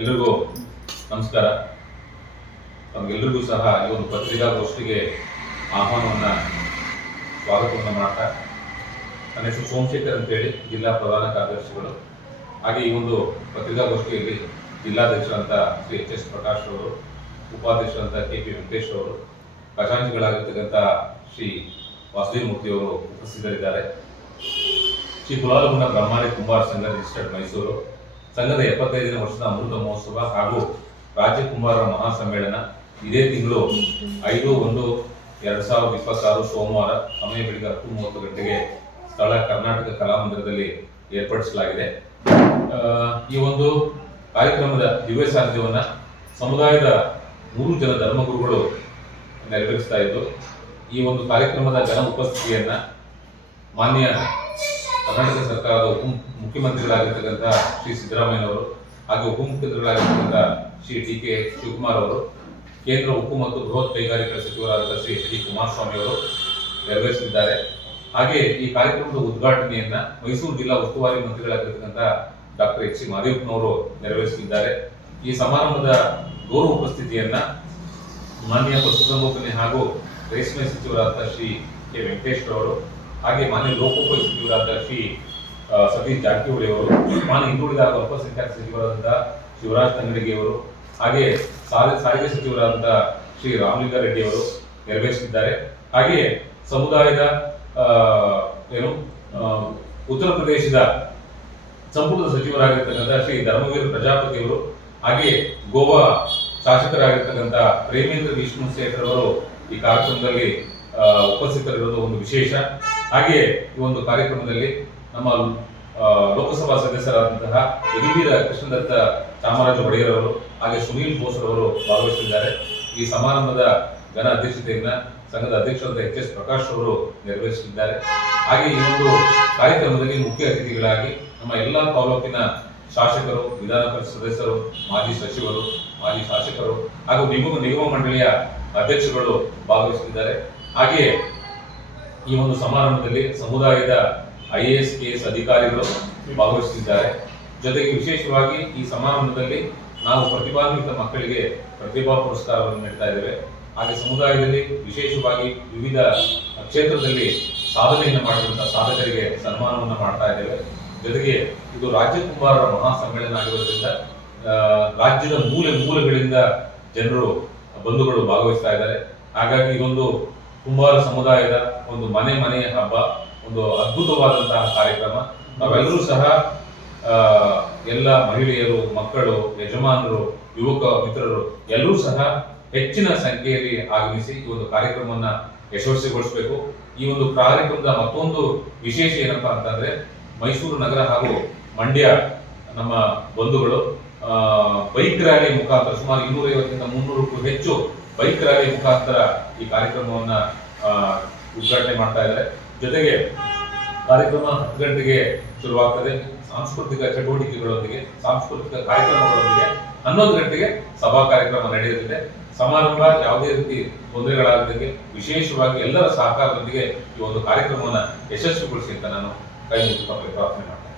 ಎಲ್ರಿಗೂ ನಮಸ್ಕಾರ. ನಮಗೆಲ್ಲರಿಗೂ ಸಹ ಈ ಒಂದು ಪತ್ರಿಕಾಗೋಷ್ಠಿಗೆ ಆಹ್ವಾನವನ್ನು ಸ್ವಾಗತವನ್ನು ಮಾಡ್ತಾ ನನ್ನ ಹೆಸರು ಸೋಮಶೇಖರ್ ಅಂತೇಳಿ, ಜಿಲ್ಲಾ ಪ್ರಧಾನ ಕಾರ್ಯದರ್ಶಿಗಳು. ಹಾಗೆ ಈ ಒಂದು ಪತ್ರಿಕಾಗೋಷ್ಠಿಯಲ್ಲಿ ಜಿಲ್ಲಾಧ್ಯಕ್ಷರಂತ ಶ್ರೀ ಎಚ್ ಎಸ್ ಪ್ರಕಾಶ್ ಅವರು ಉಪಾಧ್ಯಕ್ಷರಂತ ಕೆ ಪಿ ವೆಂಕಟೇಶ್ ಅವರು, ಖಜಾಂಚಿಗಳಾಗಿರ್ತಕ್ಕಂಥ ಶ್ರೀ ವಾಸುದೇವ ಮೂರ್ತಿ ಅವರು ಉಪಸ್ಥಿತರಿದ್ದಾರೆ. ಶ್ರೀ ಕುಲಾಲಗುಣ ಬ್ರಹ್ಮಾರಿ ಕುಂಬಾರ ಸಂಘ ರಿಜಿಸ್ಟರ್ಡ್ ಮೈಸೂರು ಸಂಘದ ಎಪ್ಪತ್ತೈದನೇ ವರ್ಷದ ಅಮೃತ ಮಹೋತ್ಸವ ಹಾಗೂ ರಾಜಕುಮಾರ ಮಹಾಸಮ್ಮೇಳನ ಇದೇ ತಿಂಗಳು ಐದು ಒಂದು ಎರಡ್ ಸಾವಿರದ ಇಪ್ಪತ್ತಾರು ಸೋಮವಾರ ಸಮಯ ಬೆಳಿಗ್ಗೆ ಹತ್ತು ಮೂವತ್ತು ಗಂಟೆಗೆ ಸ್ಥಳ ಕರ್ನಾಟಕ ಕಲಾಮಂದಿರದಲ್ಲಿ ಏರ್ಪಡಿಸಲಾಗಿದೆ. ಈ ಒಂದು ಕಾರ್ಯಕ್ರಮದ ದಿವ್ಯ ಸಾನ್ನಿಧ್ಯವನ್ನು ಸಮುದಾಯದ ಮೂರು ಜನ ಧರ್ಮಗುರುಗಳು ನೆರವೇರಿಸ್ತಾ ಇದ್ದು, ಈ ಒಂದು ಕಾರ್ಯಕ್ರಮದ ಜನ ಉಪಸ್ಥಿತಿಯನ್ನ ಮಾನ್ಯ ಕರ್ನಾಟಕ ಸರ್ಕಾರದ ಉಪ ಮುಖ್ಯಮಂತ್ರಿಗಳಾಗಿರ್ತಕ್ಕಂಥ ಶ್ರೀ ಸಿದ್ದರಾಮಯ್ಯನವರು ಹಾಗೆ ಉಪಮುಖ್ಯಮಂತ್ರಿಗಳಾಗಿರ್ತಕ್ಕಂಥ ಶ್ರೀ ಡಿ ಕೆ ಶಿವಕುಮಾರ್ ಅವರು, ಕೇಂದ್ರ ಉಕ್ಕು ಮತ್ತು ಬೃಹತ್ ಕೈಗಾರಿಕಾ ಸಚಿವರಾದ ಶ್ರೀ ಡಿ ಕುಮಾರಸ್ವಾಮಿ ಅವರು ನೆರವೇರಿಸಿದ್ದಾರೆ. ಹಾಗೆ ಈ ಕಾರ್ಯಕ್ರಮದ ಉದ್ಘಾಟನೆಯನ್ನ ಮೈಸೂರು ಜಿಲ್ಲಾ ಉಸ್ತುವಾರಿ ಮಂತ್ರಿಗಳಾಗಿರ್ತಕ್ಕಂಥ ಡಾಕ್ಟರ್ ಎಚ್ ಸಿ ಮಾದೇವಪ್ಪನವರು ನೆರವೇರಿಸಲಿದ್ದಾರೆ ಈ ಸಮಾರಂಭದ ಗೌರವ ಉಪಸ್ಥಿತಿಯನ್ನ ಮಾನ್ಯ ಪಶುಸಂಗೋಪನೆ ಹಾಗೂ ರೇಷ್ಮೆ ಸಚಿವರಾದ ಶ್ರೀ ಕೆ ವೆಂಕಟೇಶ್ವರ ಅವರು ಹಾಗೆ ಮಾನ್ಯ ಲೋಕೋಪಯೋಗಿ ಸಚಿವರಾದ ಶ್ರೀ ಸತೀಶ್ ಜಾರಕಿಹೊಳಿ ಅವರು, ಮಾನ್ಯ ಹಿಂದುಳಿದ ಅಲ್ಪಸಂಖ್ಯಾತ ಸಚಿವರಾದಂಥ ಶಿವರಾಜ್ ತಂಗಡಿಗೆ ಅವರು, ಹಾಗೆ ಸಾರಿಗೆ ಸಾರಿಗೆ ಸಚಿವರಾದಂಥ ಶ್ರೀ ರಾಮಲಿಂಗಾರೆಡ್ಡಿ ಅವರು ನೆರವೇರಿಸಿದ್ದಾರೆ. ಹಾಗೆ ಸಮುದಾಯದ ಏನು ಉತ್ತರ ಪ್ರದೇಶದ ಸಂಪುಟದ ಸಚಿವರಾಗಿರ್ತಕ್ಕಂಥ ಶ್ರೀ ಧರ್ಮವೀರ ಪ್ರಜಾಪತಿ ಅವರು, ಹಾಗೆ ಗೋವಾ ಶಾಸಕರಾಗಿರ್ತಕ್ಕಂಥ ಪ್ರೇಮೇಂದ್ರ ವಿಷ್ಣು ಸೇಠರವರು ಅವರು ಈ ಕಾರ್ಯಕ್ರಮದಲ್ಲಿ ಉಪಸ್ಥಿತರಿರೋದು ಒಂದು ವಿಶೇಷ. ಹಾಗೆ ಈ ಒಂದು ಕಾರ್ಯಕ್ರಮದಲ್ಲಿ ನಮ್ಮ ಲೋಕಸಭಾ ಸದಸ್ಯರಾದಂತಹ ಯದುವೀರ ಕೃಷ್ಣದತ್ತ ಚಾಮರಾಜ ಒಡೆಯರ್ ಅವರು ಹಾಗೆ ಸುನೀಲ್ ಬೋಸ್ ಅವರು ಭಾಗವಹಿಸಿದ್ದಾರೆ. ಈ ಸಮಾರಂಭದ ಘನ ಅಧ್ಯಕ್ಷತೆಯನ್ನ ಸಂಘದ ಅಧ್ಯಕ್ಷರಾದ ಎಚ್ ಎಸ್ ಪ್ರಕಾಶ್ ಅವರು ನಿರ್ವಹಿಸಿದ್ದಾರೆ. ಹಾಗೆ ಈ ಒಂದು ಕಾರ್ಯಕ್ರಮದಲ್ಲಿ ಮುಖ್ಯ ಅತಿಥಿಗಳಾಗಿ ನಮ್ಮ ಎಲ್ಲ ತಾಲೂಕಿನ ಶಾಸಕರು, ವಿಧಾನ ಪರಿಷತ್ ಸದಸ್ಯರು, ಮಾಜಿ ಸಚಿವರು, ಮಾಜಿ ಶಾಸಕರು ಹಾಗೂ ನಿಗಮ ನಿಗಮ ಮಂಡಳಿಯ ಅಧ್ಯಕ್ಷಗಳು ಭಾಗವಹಿಸಿದ್ದಾರೆ. ಹಾಗೆಯೇ ಈ ಒಂದು ಸಮಾರಂಭದಲ್ಲಿ ಸಮುದಾಯದ I A S, K S ಅಧಿಕಾರಿಗಳು ಭಾಗವಹಿಸಿದ್ದಾರೆ ಜೊತೆಗೆ ವಿಶೇಷವಾಗಿ ಈ ಸಮಾರಂಭದಲ್ಲಿ ನಾವು ಪ್ರತಿಭಾನ್ವಿತ ಮಕ್ಕಳಿಗೆ ಪ್ರತಿಭಾ ಪುರಸ್ಕಾರವನ್ನು ನೀಡ್ತಾ ಇದ್ದೇವೆ. ಹಾಗೆ ಸಮುದಾಯದಲ್ಲಿ ವಿಶೇಷವಾಗಿ ವಿವಿಧ ಕ್ಷೇತ್ರದಲ್ಲಿ ಸಾಧನೆಯನ್ನು ಮಾಡಿರುವಂತಹ ಸಾಧಕರಿಗೆ ಸನ್ಮಾನವನ್ನು ಮಾಡ್ತಾ ಇದ್ದೇವೆ. ಜೊತೆಗೆ ಇದು ರಾಜ್ಯ ಕುಂಬಾರರ ಮಹಾ ಸಮ್ಮೇಳನ ಆಗಿರೋದ್ರಿಂದ ರಾಜ್ಯದ ಮೂಲೆ ಮೂಲೆಗಳಿಂದ ಜನರು ಬಂಧುಗಳು ಭಾಗವಹಿಸ್ತಾ ಇದ್ದಾರೆ. ಹಾಗಾಗಿ ಇದೊಂದು ಕುಂಬಾರ ಸಮುದಾಯದ ಒಂದು ಮನೆ ಮನೆಯ ಹಬ್ಬ, ಒಂದು ಅದ್ಭುತವಾದಂತಹ ಕಾರ್ಯಕ್ರಮ. ನಾವೆಲ್ಲರೂ ಸಹ ಎಲ್ಲ ಮಹಿಳೆಯರು, ಮಕ್ಕಳು, ಯಜಮಾನರು, ಯುವಕ ಮಿತ್ರರು ಎಲ್ಲರೂ ಸಹ ಹೆಚ್ಚಿನ ಸಂಖ್ಯೆಯಲ್ಲಿ ಆಗಮಿಸಿ ಈ ಒಂದು ಕಾರ್ಯಕ್ರಮವನ್ನ ಯಶಸ್ವಿಗೊಳಿಸಬೇಕು. ಈ ಒಂದು ಕಾರ್ಯಕ್ರಮದ ಮತ್ತೊಂದು ವಿಶೇಷ ಏನಪ್ಪಾ ಅಂತಂದ್ರೆ, ಮೈಸೂರು ನಗರ ಹಾಗೂ ಮಂಡ್ಯ ನಮ್ಮ ಬಂಧುಗಳು ಬೈಕ್ ರ್ಯಾಲಿ ಮುಖಾಂತರ ಸುಮಾರು ಇನ್ನೂರೈವತ್ತರಿಂದ ಮುನ್ನೂರಕ್ಕೂ ಹೆಚ್ಚು ಬೈಕ್ ರ್ಯಾಲಿ ಮುಖಾಂತರ ಈ ಕಾರ್ಯಕ್ರಮವನ್ನ ಉದ್ಘಾಟನೆ ಮಾಡ್ತಾ ಇದ್ದಾರೆ. ಜೊತೆಗೆ ಕಾರ್ಯಕ್ರಮ ಹತ್ತು ಗಂಟೆಗೆ ಶುರುವಾಗ್ತದೆ. ಸಾಂಸ್ಕೃತಿಕ ಚಟುವಟಿಕೆಗಳೊಂದಿಗೆ, ಸಾಂಸ್ಕೃತಿಕ ಕಾರ್ಯಕ್ರಮಗಳೊಂದಿಗೆ ಹನ್ನೊಂದು ಗಂಟೆಗೆ ಸಭಾ ಕಾರ್ಯಕ್ರಮ ನಡೆಯಲಿದೆ ಸಮಾರಂಭ ಯಾವುದೇ ರೀತಿ ತೊಂದರೆಗಳಾಗದಂಗೆ ವಿಶೇಷವಾಗಿ ಎಲ್ಲರ ಸಹಕಾರದೊಂದಿಗೆ ಈ ಒಂದು ಕಾರ್ಯಕ್ರಮವನ್ನು ಯಶಸ್ವಿಗೊಳಿಸಿ ಅಂತ ನಾನು ಕೈ ಮುಗಿದು ಪ್ರಾರ್ಥನೆ ಮಾಡ್ತೀನಿ.